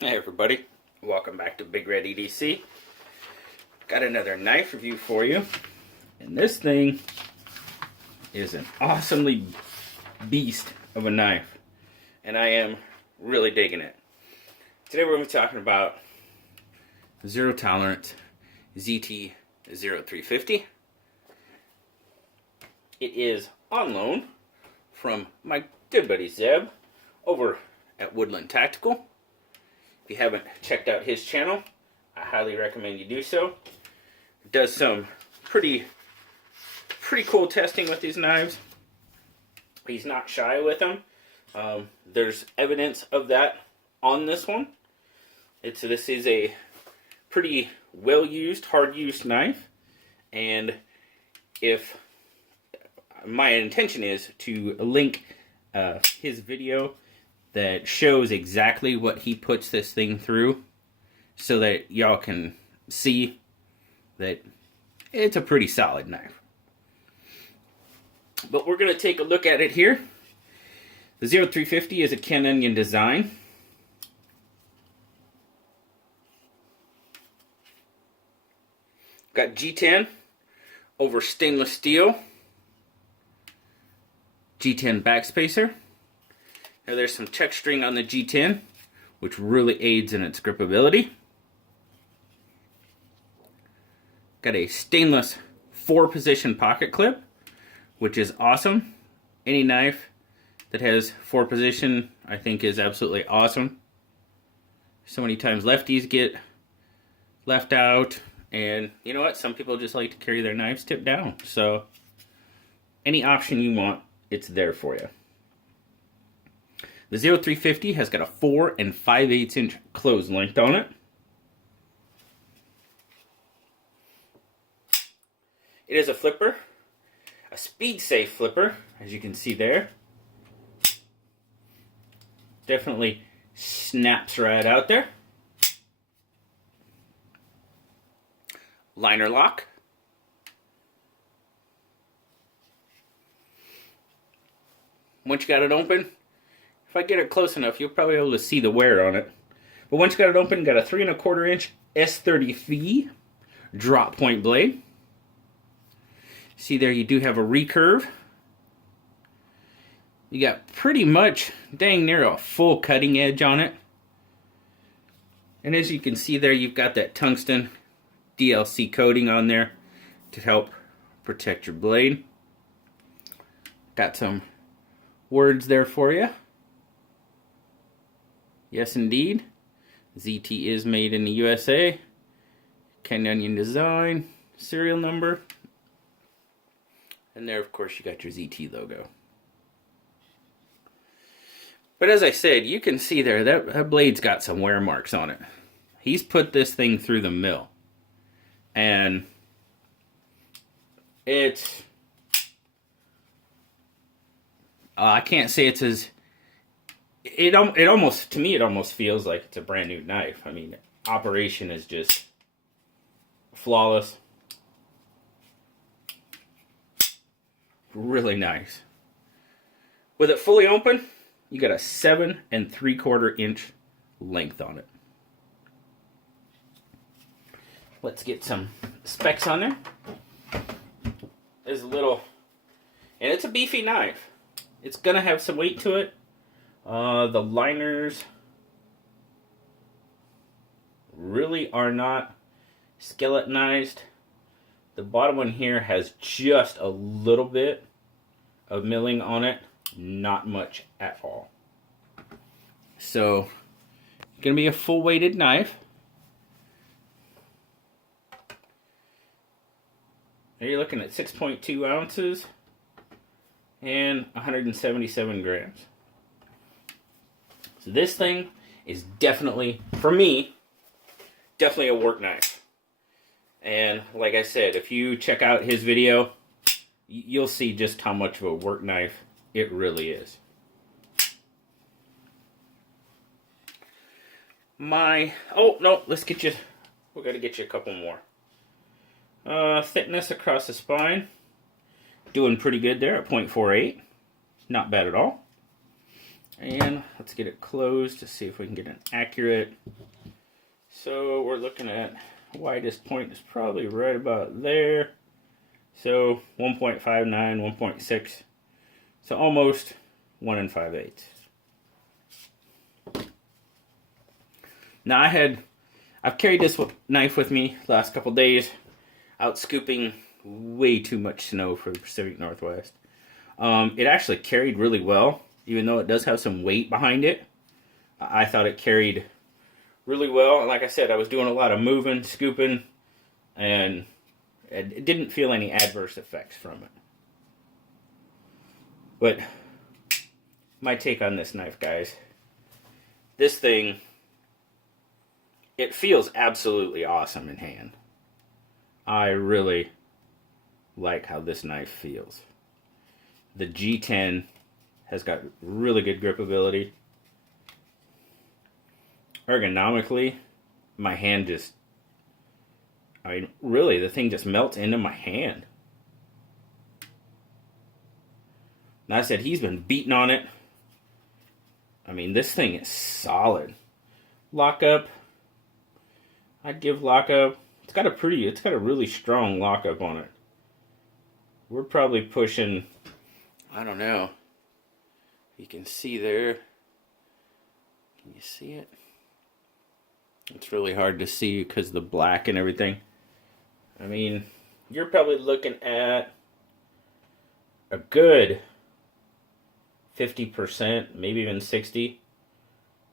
Hey everybody, welcome back to Big Red EDC. Got another knife review for you, and this thing is an awesomely beast of a knife, and I am really digging it. Today we're going to be talking about zero tolerance ZT0350. It is on loan from my good buddy Zeb over at Woodland Tactical. If you haven't checked out his channel, I highly recommend you do so. He does some pretty cool testing with these knives. He's not shy with them. There's evidence of that on this one. This is a pretty well-used, hard-used knife, and if my intention is to link his video that shows exactly what he puts this thing through so that y'all can see that it's a pretty solid knife. But we're going to take a look at it here. The 0350 is a Ken Onion design. Got G10 over stainless steel. G10 backspacer. Now there's some check string on the G10, which really aids in its gripability. Got a stainless 4-position pocket clip, which is awesome. Any knife that has 4-position, I think, is absolutely awesome. So many times lefties get left out, and you know what? Some people just like to carry their knives tipped down. So any option you want, it's there for you. The 0350 has got a 4 5/8 inch close length on it. It is a flipper, a speed safe flipper, as you can see there. Definitely snaps right out there. Liner lock. Once you got it open, if I get it close enough, you'll probably be able to see the wear on it. But once you got it open, got a 3 1/4 inch S30V drop point blade. See there, you do have a recurve. You got pretty much dang near a full cutting edge on it. And as you can see there, you've got that tungsten DLC coating on there to help protect your blade. Got some words there for you. Yes, indeed. ZT is made in the USA. Ken Onion design, serial number. And there, of course, you got your ZT logo. But as I said, you can see there, that blade's got some wear marks on it. He's put this thing through the mill. And it's... I can't say it's as... It almost, to me, it almost feels like it's a brand new knife. I mean, operation is just flawless. Really nice. With it fully open, you got a 7 3/4 inch length on it. Let's get some specs on there. There's a little, and it's a beefy knife. It's gonna have some weight to it. The liners really are not skeletonized. The bottom one here has just a little bit of milling on it, not much at all. So, it's going to be a full weighted knife. There you're looking at 6.2 ounces and 177 grams. So this thing is definitely, for me, definitely a work knife. And like I said, if you check out his video, you'll see just how much of a work knife it really is. Oh no, let's get you, we gotta get you a couple more. Thickness across the spine, doing pretty good there at 0.48. Not bad at all. And let's get it closed to see if we can get an accurate. So we're looking at widest point is probably right about there. So 1.59, 1.6. So almost 1 5/8. Now I've carried this knife with me the last couple days, out scooping way too much snow for the Pacific Northwest. It actually carried really well, even though it does have some weight behind it. I thought it carried really well, and like I said, I was doing a lot of moving, scooping, and it didn't feel any adverse effects from it. But my take on this knife, guys, this thing, it feels absolutely awesome in hand. I really like how this knife feels. The G10 has got really good grip ability. Ergonomically, my hand just, really, the thing just melts into my hand. And I said, he's been beating on it. This thing is solid. Lockup, I'd give lockup. It's got a really strong lockup on it. We're probably pushing, I don't know. You can see there. Can you see it? It's really hard to see because of the black and everything. You're probably looking at a good 50%, maybe even 60%.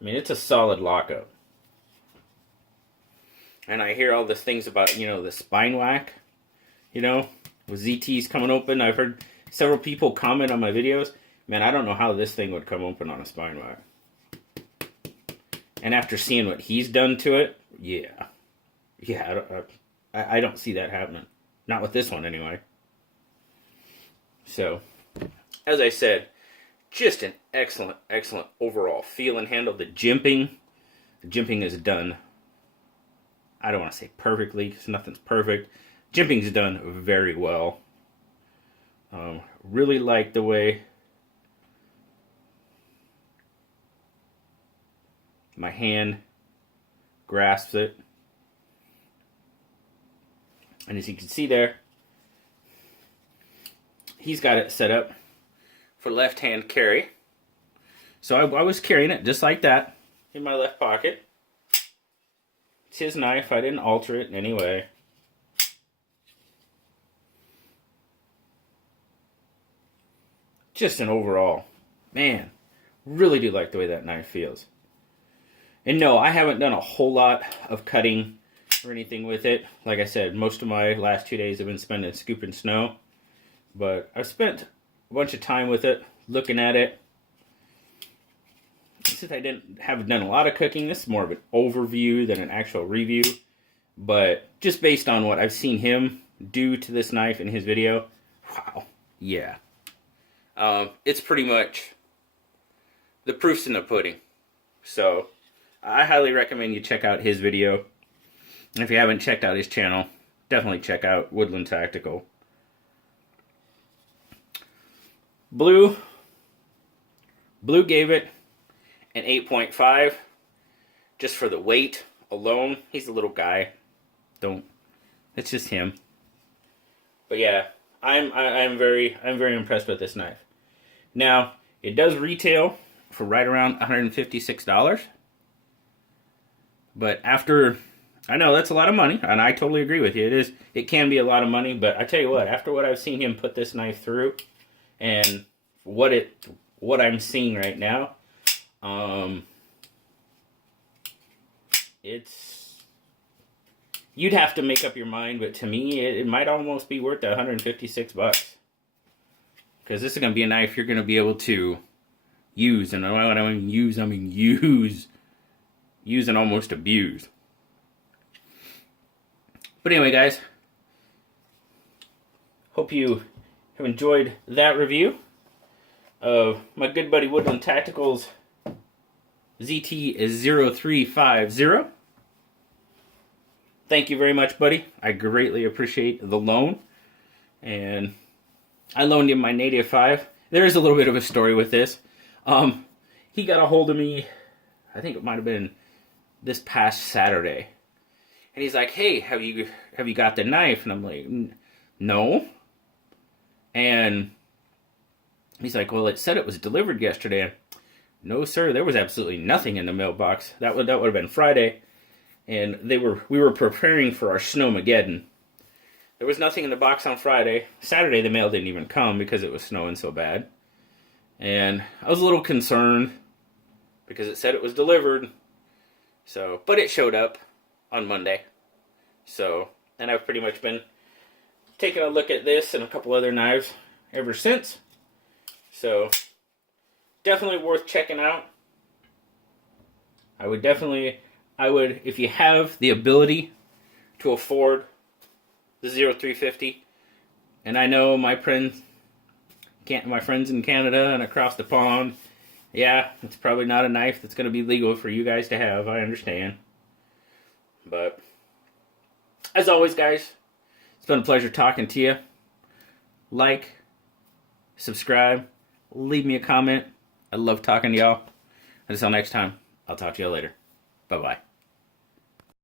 It's a solid lockup. And I hear all these things about, the spine whack, with ZTs coming open. I've heard several people comment on my videos. Man, I don't know how this thing would come open on a spine whack. And after seeing what he's done to it, yeah, I don't see that happening. Not with this one, anyway. So, as I said, just an excellent, excellent overall feel and handle. The jimping is done. I don't want to say perfectly, because nothing's perfect. Jimping's done very well. Really like the way my hand grasps it. And as you can see there, he's got it set up for left-hand carry. So I was carrying it just like that in my left pocket. It's his knife. I didn't alter it in any way. Just an overall, man, really do like the way that knife feels. And no, I haven't done a whole lot of cutting or anything with it. Like I said, most of my last 2 days have been spent scooping snow. But I've spent a bunch of time with it, looking at it. Since I haven't done a lot of cooking, this is more of an overview than an actual review. But just based on what I've seen him do to this knife in his video, wow, yeah. It's pretty much, the proof's in the pudding. So, I highly recommend you check out his video. And if you haven't checked out his channel, definitely check out Woodland Tactical. Blue gave it an 8.5 just for the weight alone. He's a little guy. It's just him. But yeah, I'm very impressed with this knife. Now, it does retail for right around $156. But I know that's a lot of money, and I totally agree with you. It can be a lot of money, but I tell you what, after what I've seen him put this knife through, and what I'm seeing right now, you'd have to make up your mind, but to me, it might almost be worth the $156. Because this is going to be a knife you're going to be able to use, and when I mean use, use and almost abuse. But anyway, guys, hope you have enjoyed that review of my good buddy Woodland Tactical's ZT0350. Thank you very much, buddy. I greatly appreciate the loan. And I loaned him my Native 5. There is a little bit of a story with this. he got a hold of me, I think it might have been this past Saturday. And he's like, hey, have you got the knife? And I'm like, no. And he's like, well, it said it was delivered yesterday. No, sir, there was absolutely nothing in the mailbox. That would have been Friday. And we were preparing for our Snowmageddon. There was nothing in the box on Friday. Saturday, the mail didn't even come because it was snowing so bad. And I was a little concerned because it said it was delivered. So, but it showed up on Monday. So, and I've pretty much been taking a look at this and a couple other knives ever since. So, definitely worth checking out. I would, if you have the ability to afford the 0350, and I know my friends in Canada and across the pond, yeah, it's probably not a knife that's going to be legal for you guys to have, I understand. But, as always, guys, it's been a pleasure talking to you. Like, subscribe, leave me a comment. I love talking to y'all. Until next time, I'll talk to y'all later. Bye-bye.